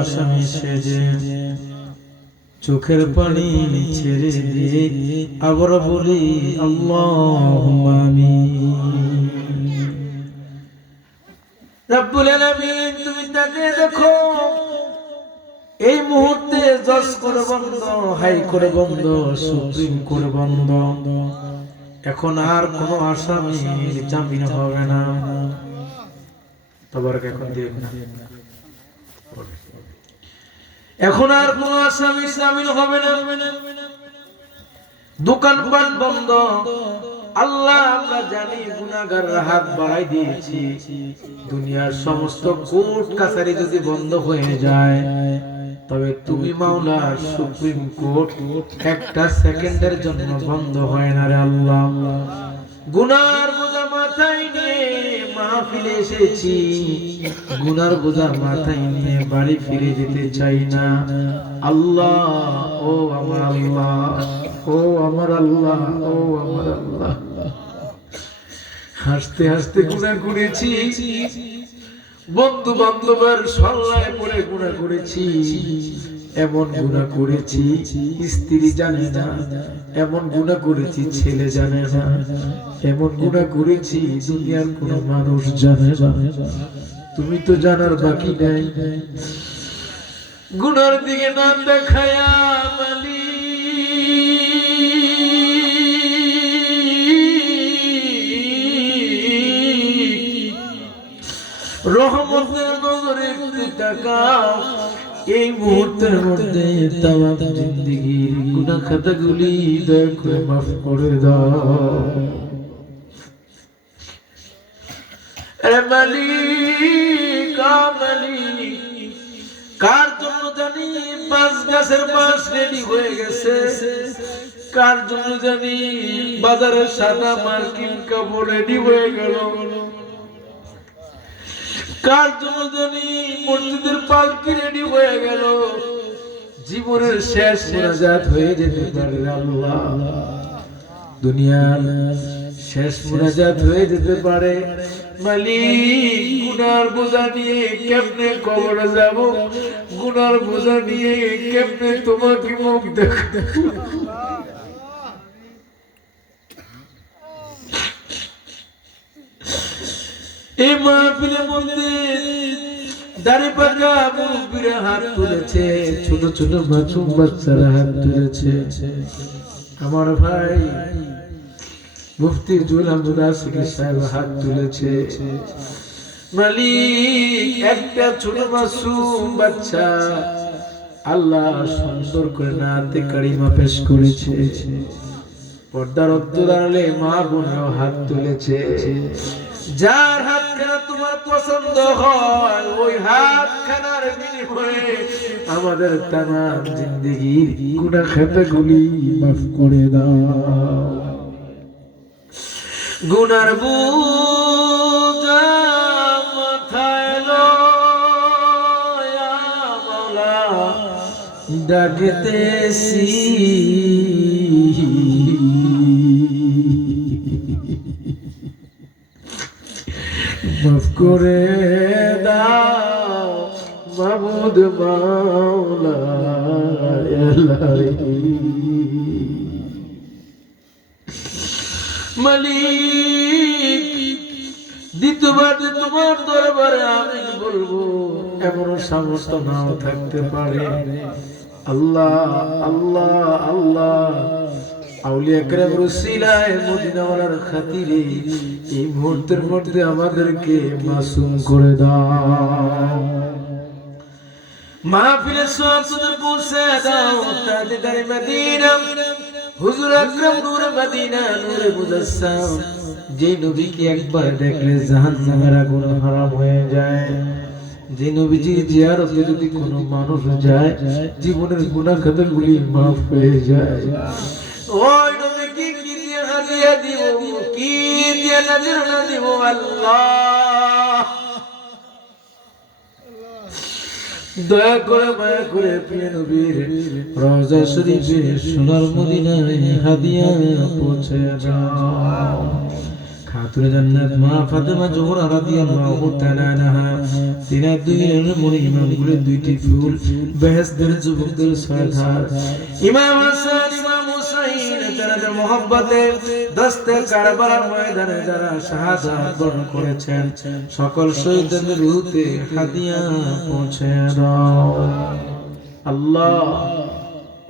আসামি চোখের পানি ছেড়ে দিয়ে আবার বলি রব্বুল তুমি তাকে দেখো, এই মুহূর্তে হাই করে বন্ধ, সুপ্রিম করে বন্ধ। এখন আর কোনো আসামির জামিন হবে না। এখন এখন আর কোনো আসামি জামিন হবে না। দোকানপাট বন্ধ। আল্লাহ, আমরা জানি গুনাহগার হাত বাড়াই দিয়েছি। দুনিয়ার সমস্ত কোর্ট কাছারি যদি বন্ধ হয়ে যায়, তবে তুমি মাওলা সুপ্রিম কোর্ট একটা সেকেন্ডের জন্য বন্ধ হয় না রে আল্লাহ। গুনার বোঝা মাথায় নিয়ে মাহফিলে এসেছি। গুনার বোঝা মাথায় নিয়ে বাড়ি ফিরে যেতে চাই না। আল্লাহ, ও আমার আল্লাহ, ও আমার আল্লাহ, ও আমার আল্লাহ। হাসতে হাসতে গুণা করেছি। বন্ধু বান্ধবের সল্লায় পড়ে গুণা করেছি। এমন গুণা করেছি, স্ত্রী জানে না। এমন গুণা করেছি, ছেলে জানে না। এমন গুণা করেছি, দুনিয়ার কোনো মানুষ জানে না। তুমি তো জানার বাকি নাই। গুনার দিকে না দেখায়া রহমতের নজরে তাকাও। এই মুহূর্তের মধ্যে তামাম জিন্দিগির গুনাহ খাতাগুলি দয়া করে মাফ করে দাও। আরে মালিক মালিক, কার জন্য জানি পাঁচ গাছের মাছ রেডি হয়ে গেছে? কার জন্য জানি বাজারের সাদা মার্কিন কাপড় রেডি হয়ে গেল? কার জন্য জানি মসজিদের পালকি রেডি হয়ে গেল? জীবনের শেষ মোনাজাত হয়ে যেতে পারে আল্লাহ। দুনিয়ার শেষ মোনাজাত হয়ে যেতে পারে। মালিক, গুনার বোঝা নিয়ে কেমনে কবরে যাব? গুনার বোঝা নিয়ে কেমনে তোমাকে মুখ দেখ এই মাহফিলের মধ্যে ছোট ছোট মাসুম বাচ্চারা হাত তুলেছে। আমার ভাই সাহেব হাত তুলেছে। একটা ছোট বাচ্চা আল্লাহ সুন্দর করে নাতে কারিমা পেশ করেছে। পর্দার অন্তরালে মা বোনেও হাত তুলেছে। যার হাত খানা তোমার পছন্দ হয়, ওই হাত খানার বিনিময়ে আমাদের তামাম জিন্দগির গুনাহ খাতাগুলি মাফ করে দাও। গুনার বুঝা মাথায় ডাকতেছি মাফ করে দাও মাহমুদ মাওলা মালিক, দ্বিতীয়বার তোমার দরবারে আমি বলব এমন সামর্থ্য নাও থাকতে পারে। আল্লাহ আল্লাহ আল্লাহ। আউলিয়া কেরাম রসিলায় মদিনাওয়ালার খাতিরে এই মুহূর্তের মধ্যে আমাদেরকে মাসুম করে দাও। মাহফিলে সব সুন্দর পৌঁছে দাও। তাজদার মদিনা। হুজুর আকরাম নূর মদিনা, নূর মুজাসসাম। যে নবীকে একবার দেখলে জাহান্নামের আগুন হারাম হয়ে যায়। যে নবীজি জিয়ারতে যদি কোনো মানুষ যায়, জীবনের গুণাখাতগুলি মাফ হয়ে যায়। ও দিয়ে দিব কি দিয়ে নজরানা দিব দয়া করে মায়া করে প্রিয় নবীর শরীফে সোনার মদিনায় হাদিয়া পৌঁছে যাও। খাতুনে জান্নাত মা ফাতেমা জোহরা রাদিয়াল্লাহু তাআলা আনহা। তিনা দুই মনে ইমামগুলো দুইটি ফুল। বেহেশতের যুবকদের সরদার ইমাম হাসান, ইমাম হুসাইন তাদের মহব্বতে দস্তে কারবালার ময়দানে যারা শাহাদাত বরণ করেছেন, সকল শহীদদের রুতে হাদিয়া পৌঁছে দাও। আল্লাহ,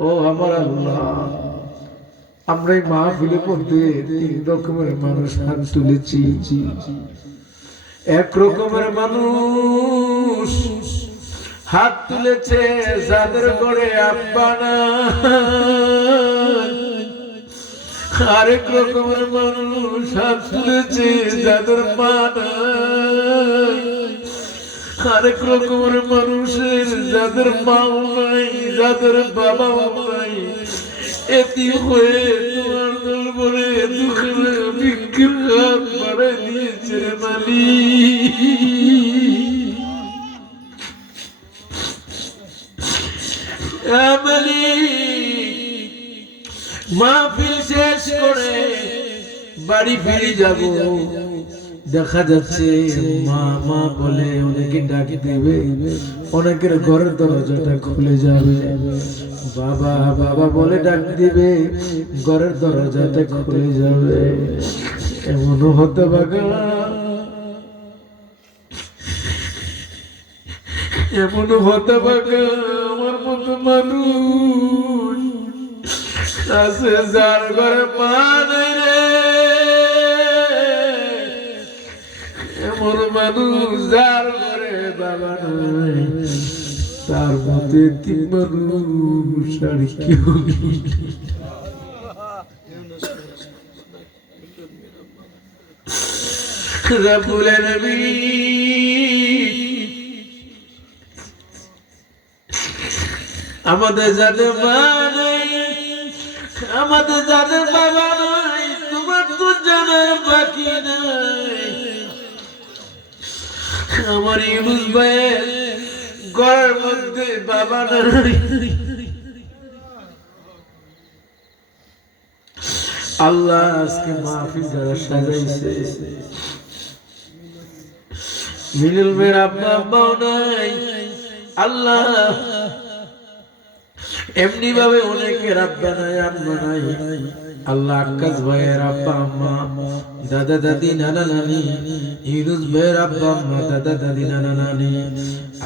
ও আমার আল্লাহ। আমরা এই মাহফিলের মধ্যে তিন রকমের মানুষ হাত তুলেছি এক রকমের মানুষ হাত তুলেছে যাদের করে আব্বা নাই। আরেক রকমের মানুষ হাত তুলেছে যাদের মা নাই। আরেক রকমের মানুষের যাদের মাও নাই, যাদের বাবাও নাই এটি হয়ে তোমার দল বলে দুঃখের বিক্রির হাত বাড়াই দিয়েছে রে মালিক মাহফিল শেষ করে বাড়ি ফিরে যাব। দেখা যাচ্ছে মা মা বলে অনেকে ডাক দেবে। অনেকের ঘরের দরজাটা খুলে যাবে। বাবা বাবা বলে ডাক দিবে, ঘরের দরজাটা খুলে যাবে। এমনও হতে পারে। এমনও হতে আমার মতো মানুষ যার ঘরে মা এমন মানুষ যার তার মধ্যে তিন মানুষ আর কেউ আমাদের যাদের আমাদের যাদের বাবা নাই, তোমার তো জানার বাকি নাই। আমার ইউনুস ভাইয়ের ঘরের মধ্যে বাবা আল্লাহ আজকে মাহফিল যারা সাজাইছে। মিনুল মেয়ের আব্বা আব্বাও নাই। আল্লাহ এমনি ভাবে অনেকের আব্বা নাই আম্মা নাই আল্লাহ আকাশ ভাইয়ের আব্বা আম্মা, দাদা দাদি নানা নানি ইউনুস ভাইয়ের আব্বা আম্মা, দাদা দাদি নানা নানি।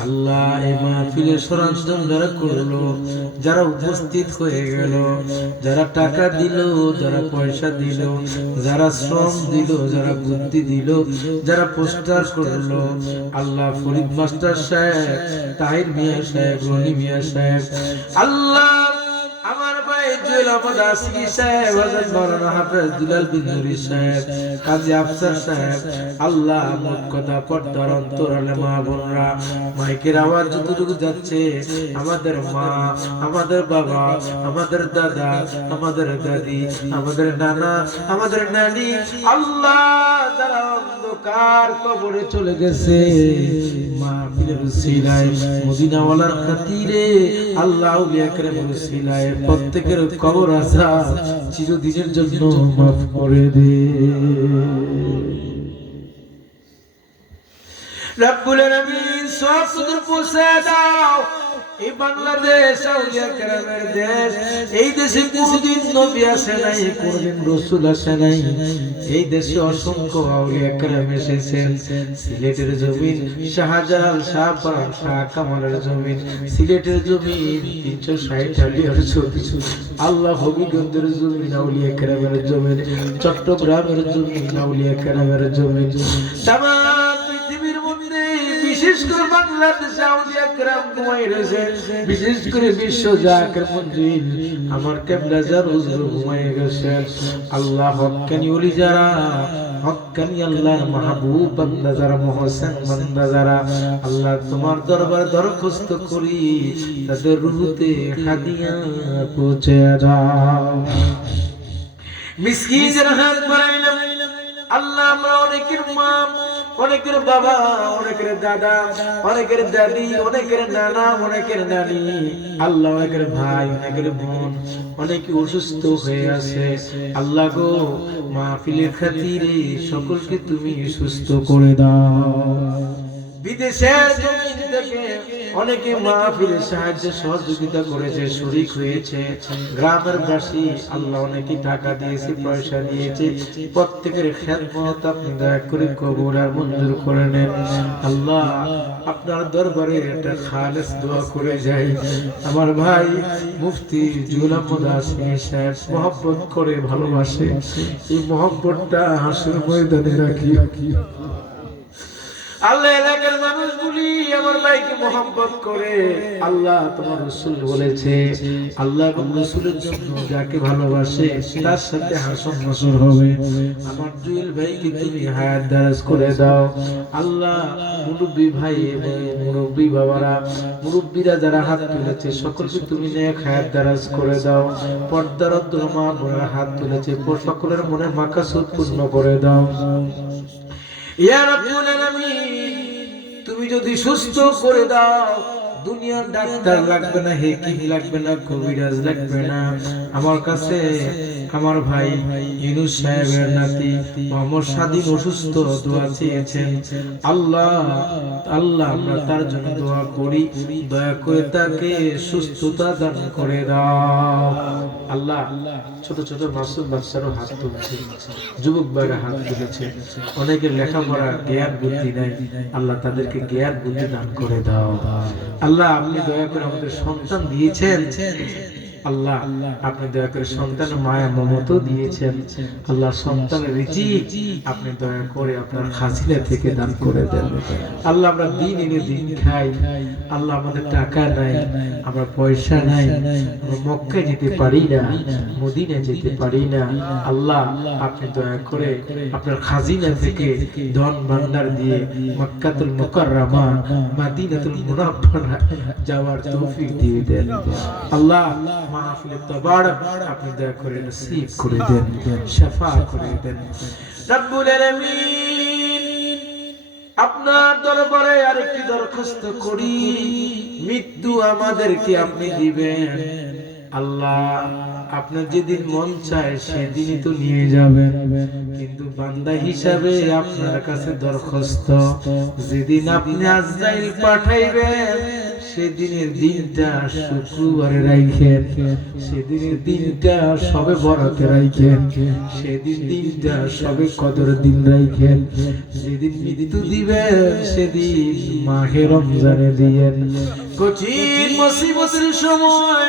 আল্লাহ এই মাহফিলের সরঞ্জাম যারা করল, যারা উপস্থিত হয়ে গেল, যারা টাকা দিল, যারা পয়সা দিল, যারা শ্রম দিল, যারা বুদ্ধি দিল, যারা পোস্টার করল, আল্লাহ ফরিদ মাস্টার সাহেব, তাহির মিয়া সাহেব, রনি মিয়া সাহেব, আল্লাহ আল্লাহ মাইকের আওয়াজ যতটুকু যাচ্ছে, আমাদের মা, আমাদের বাবা, আমাদের দাদা, আমাদের দাদি, আমাদের নানা, আমাদের নানি, আল্লাহ অন্ধকার কবরে চলে গেছে আল্লাহ প্রত্যেকের আসা চিরদিনের জন্য মাফ করে দে। রব্বুল আলামিন সব সুদূর পৌঁছে দাও। এই বাংলাদেশ, আউলিয়া কেরামের দেশ। এই দেশে কোনদিন নবী আসে নাই, কোনদিন রসুল আসে নাই। এই দেশে অসংখ্য আউলিয়া কেরাম এসেছেন। সিলেটের জমিন, শাহজালাল শাহপারাম শাহ কামালের জমিন। সিলেটের জমিন, তিনশো ষাট আলিয়ার জমিন। আল্লাহ হবিগঞ্জের জমিন, আউলিয়া কেরামের জমিন। চট্টগ্রামের জমিন, আউলিয়া কেরামের জমিন। তামাম পৃথিবীর মধ্যে বিশেষ করে বাংলাদেশে আউলিয়া কেরাম ঘুমাই বিশেষ করে বিশ্ব জাকের আমার কেবলা যার হুজুর ঘুমাই গেছে। আল্লাহ হক্কানি ওলি যারা আল্লাহ তোমার দরবার দরখাস্ত করি, তাদের রুহুতে হাদিয়া পৌঁছে আল্লাহ আমরা অনেকের মা অনেকের বাবা, অনেকের দাদা, অনেকের দাদি, অনেকের নানা, অনেকের নানি, আল্লাহ অনেকের ভাই, অনেকের বোন, অনেকে অসুস্থ হয়ে আছে। আল্লাহ গো, মাহফিলের খাতিরে সকলকে তুমি সুস্থ করে দাও। সহযোগিতা করেছে হয়েছে। গ্রামের আল্লাহ টাকা দিয়েছে প্রত্যেকের আপনার দরবারে একটা খালেস দোয়া করে যাই। আমার ভাই মুফতি সাহেব মহব্বত করে ভালোবাসে। এই মহব্বতটা হাসির ময়দানে রাখি। আল্লাহ আমার ভাইকে মোহাম্মত করে। আল্লাহ তোমার রসুল বলেছে আল্লাহ এবং রসুলের জন্য যাকে ভালোবাসে তার সাথে হাসন নসর হবে। আমার জুয়েল ভাইকে তুমি হায়াত দারাজ করে দাও। আল্লাহ মুরব্বী ভাই এবং মুরব্বী বাবারা মুরব্বীরা যারা হাত তুলেছে সকলকে তুমি নেক হায়াত দারাজ করে দাও। পর্দার মা বোনেরা হাত তুলেছে সকলের মনে মাকাসুদ পূর্ণ করে দাও। ইয়া রাব্বুল আলামিন তুমি যদি সুস্থ করে দাও দুনিয়ার ডাক্তার লাগবে না হেকিম লাগবে না কবিরাজ লাগবে না। আমার কাছে আমার ভাই ইউনুস সাহেবের নাতি মোহাম্মদ স্বাধীন অসুস্থ দোয়া চেয়েছেন। আল্লাহ আল্লাহ আমরা তার জন্য দোয়া করি। দয়া করে। তাকে সুস্থতা দান করে দাও। আল্লাহ ছোট ছোট মাসুম বাচ্চারও হাত তুলছে। যুবক ভাইরা হাত তুলেছে। অনেকের লেখাপড়া জ্ঞান বুদ্ধি নাই। আল্লাহ তাদেরকে জ্ঞান বুদ্ধি দান করে দাও। আল্লাহ আপনি দয়া করে আমাদের সন্তান দিয়েছেন। আল্লাহ আপনি দয়া করে সন্তান মায়া মমতো দিয়েছেন। আল্লাহ সন্তানের রিজি আপনি দয়া করে আপনার খাসিনা থেকে দান করে দেন। আল্লাহ আমরা দিন এনে দিন খাই। আল্লাহ আমাদের টাকা নাই আমরা পয়সা নাই আমরা মক্কায় যেতে পারি না মদিনা যেতে পারি না। আল্লাহ আপনি দয়া করে আপনার খাজিনা থেকে ধন ভান্ডার দিয়ে মক্কাতুল মুকাররমা মাদিনাতুল মুনাফফারা যাওয়ার তৌফিক দিয়ে দেন। আল্লাহ মাহফিলে তবারক আপনি দয়া করে নসিব করে দেন শাফা করে দেন। রব্বুল আলামিন আপনার দরবারে আরেকটি দরখাস্ত করি। মৃত্যু আমাদেরকে আপনি দিবেন। আল্লাহ আপনার যেদিন মন চায় সেদিনই তো নিয়ে যাবেন। কিন্তু বান্দা হিসাবে আপনার কাছে দরখাস্ত যেদিন আপনি আজরাইল পাঠাইবেন সেদিনের দিনটা শুক্রবারে রাইখেন, সেদিনের দিনটা সবে বরাতে রাইখেন, সেদিন দিনটা সবে কদর দিন রাইখেন, যেদিন মৃত্যু দিবেন সেদিন মাহে রমজানে দিয়েন। কঠিন মুসিবতের সময়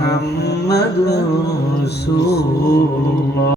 ইল্লাল্লাহু মুহাম্মাদুর রাসূলুল্লাহ।